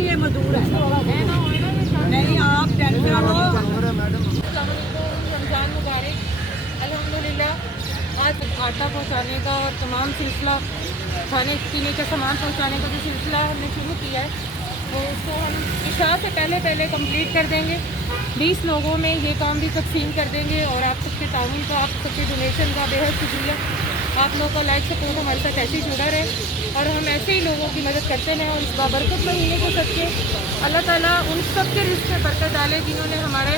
नहीं ये मजदूर है नहीं आप टेंशन लो। रमज़ान मुबारक। अल्हम्दुलिल्लाह आज आटा पहुँचाने का और तमाम सिलसिला खाने पीने का सामान पहुँचाने का जो सिलसिला हमने शुरू किया है तो उसको हम इशा से पहले कंप्लीट कर देंगे। 20 लोगों में ये काम भी तकसीम कर देंगे। और आप सबके ताउन का, आप सबके डोनेशन का बेहद शुक्रिया। आप लोगों का लाइक सपोर्ट हमारे साथ ऐसे ही जुड़ा रहे और हम ऐसे ही लोगों की मदद करते रहें। और इस बाबरकत महीने को सच्चे अल्लाह ताला उन सब के रिस्क में बरकत डाले जिन्होंने हमारे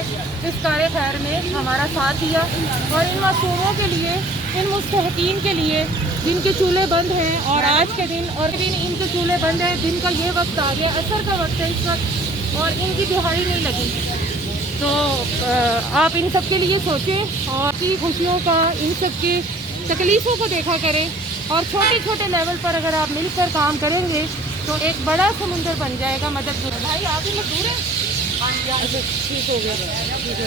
इस कार्य खैर में हमारा साथ दिया। और इन मासूमों के लिए, इन मुस्तहकीन के लिए जिनके चूल्हे बंद हैं और आज के दिन इनके चूल्हे बंद हैं, दिन का ये वक्त आ गया, असर का वक्त है इस वक्त और इनकी दिहाड़ी नहीं लगी। तो आप इन सब के लिए सोचें और की खुशियों का, इन सब की तकलीफ़ों को देखा करें। और छोटे छोटे लेवल पर अगर आप मिलकर काम करेंगे तो एक बड़ा समुंदर बन जाएगा। मदद भाई आप ही मजदूर हैं? अच्छा ठीक हो गया, ठीक हो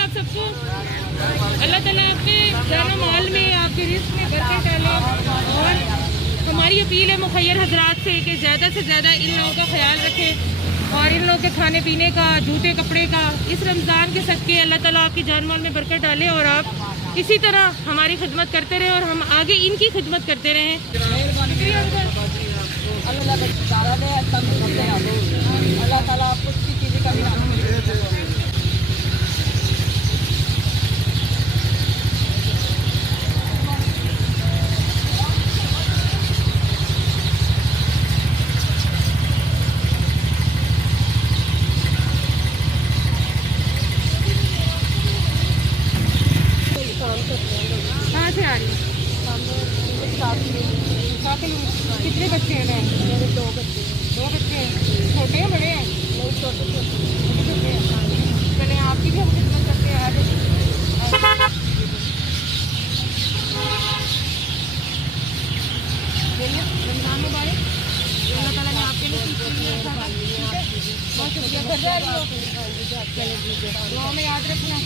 आप सबको अल्लाह ताला आपके जान माल में, आपके रिस्क में बरकत डाले। और हमारी अपील है मुखैर हजरात से कि ज़्यादा से ज़्यादा इन लोगों का ख्याल रखें और इन लोगों के खाने पीने का, जूते कपड़े का इस रमज़ान के सदके अल्लाह ताला आपकी जान माल में बरकत डाले। और आप इसी तरह हमारी खिदमत करते रहें और हम आगे इनकी खिदमत करते रहें। अल्लाह ताला आपको किसी चीज़ का भी कहाँ से आ रही है? कितने बच्चे हैं? मेरे 2 बच्चे। 2 बच्चे हैं? छोटे हैं बड़े हैं? नहीं छोटे छोटे हैं। चले आपकी भी हम खिदमत करते हैं। आज रमज़ान मुबारक। अल्लाह ताला ने आपके लिए बहुत शुक्रिया। घर जा रही हो? दुआ में याद रखना।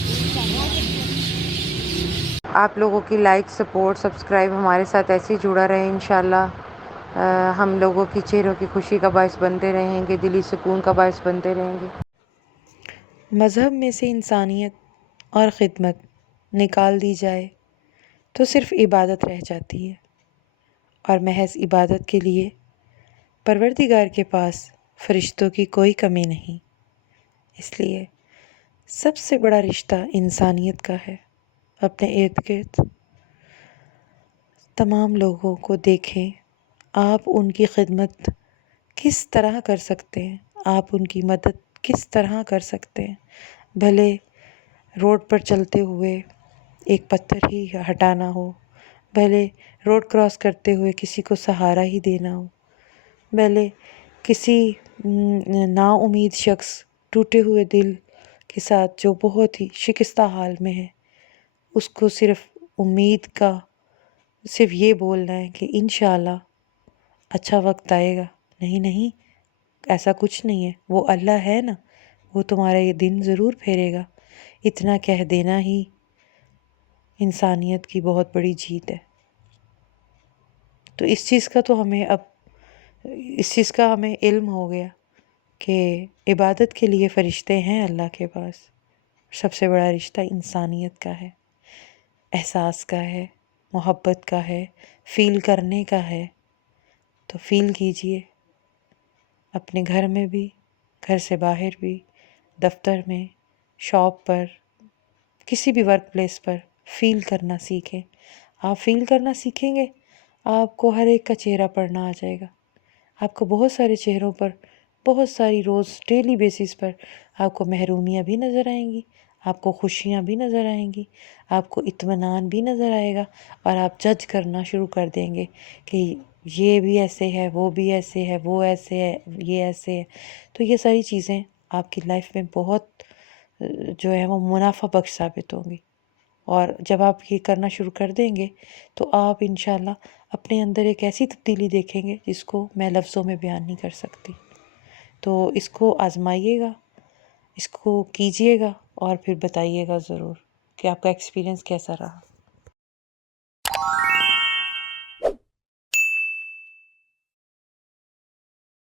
आप लोगों की लाइक, सपोर्ट, सब्सक्राइब हमारे साथ ऐसे ही जुड़ा रहे। इंशाल्लाह हम लोगों की चेहरों की खुशी का बायस बनते रहेंगे, दिली सुकून का बायस बनते रहेंगे। मज़हब में से इंसानियत और ख़िदमत निकाल दी जाए तो सिर्फ़ इबादत रह जाती है। اور محض عبادت کے لیے پروردگار کے پاس فرشتوں کی کوئی کمی نہیں۔ اس لیے سب سے بڑا رشتہ انسانیت کا ہے۔ اپنے ارد گرد تمام لوگوں کو دیکھیں، آپ ان کی خدمت کس طرح کر سکتے ہیں، آپ ان کی مدد کس طرح کر سکتے ہیں۔ بھلے روڈ پر چلتے ہوئے ایک پتھر ہی ہٹانا ہو، بھلے روڈ کراس کرتے ہوئے کسی کو سہارا ہی دینا ہو، بھلے کسی نا امید شخص ٹوٹے ہوئے دل کے ساتھ جو بہت ہی شکستہ حال میں ہے، اس کو صرف امید کا صرف یہ بولنا ہے کہ انشاءاللہ اچھا وقت آئے گا۔ نہیں، ایسا کچھ نہیں ہے، وہ اللہ ہے نا، وہ تمہارا یہ دن ضرور پھیرے گا۔ اتنا کہہ دینا ہی انسانیت کی بہت بڑی جیت ہے۔ تو اس چیز کا ہمیں علم ہو گیا کہ عبادت کے لیے فرشتے ہیں اللہ کے پاس۔ سب سے بڑا رشتہ انسانیت کا ہے، احساس کا ہے، محبت کا ہے، فیل کرنے کا ہے۔ تو فیل کیجئے، اپنے گھر میں بھی، گھر سے باہر بھی، دفتر میں، شاپ پر، کسی بھی ورک پلیس پر فیل کرنا سیکھیں۔ آپ فیل کرنا سیکھیں گے، آپ کو ہر ایک کا چہرہ پڑھنا آ جائے گا۔ آپ کو بہت سارے چہروں پر، بہت ساری روز ڈیلی بیسس پر آپ کو محرومیاں بھی نظر آئیں گی، آپ کو خوشیاں بھی نظر آئیں گی، آپ کو اطمینان بھی نظر آئے گا، اور آپ جج کرنا شروع کر دیں گے کہ یہ بھی ایسے ہے، وہ بھی ایسے ہے، وہ ایسے ہے، یہ ایسے ہے۔ تو یہ ساری چیزیں آپ کی لائف میں بہت جو ہے وہ منافع بخش ثابت ہوں گی، اور جب آپ یہ کرنا شروع کر دیں گے تو آپ انشاءاللہ اپنے اندر ایک ایسی تبدیلی دیکھیں گے جس کو میں لفظوں میں بیان نہیں کر سکتی۔ تو اس کو آزمائیے گا، اس کو کیجیے گا، اور پھر بتائیے گا ضرور کہ آپ کا ایکسپیرینس کیسا رہا۔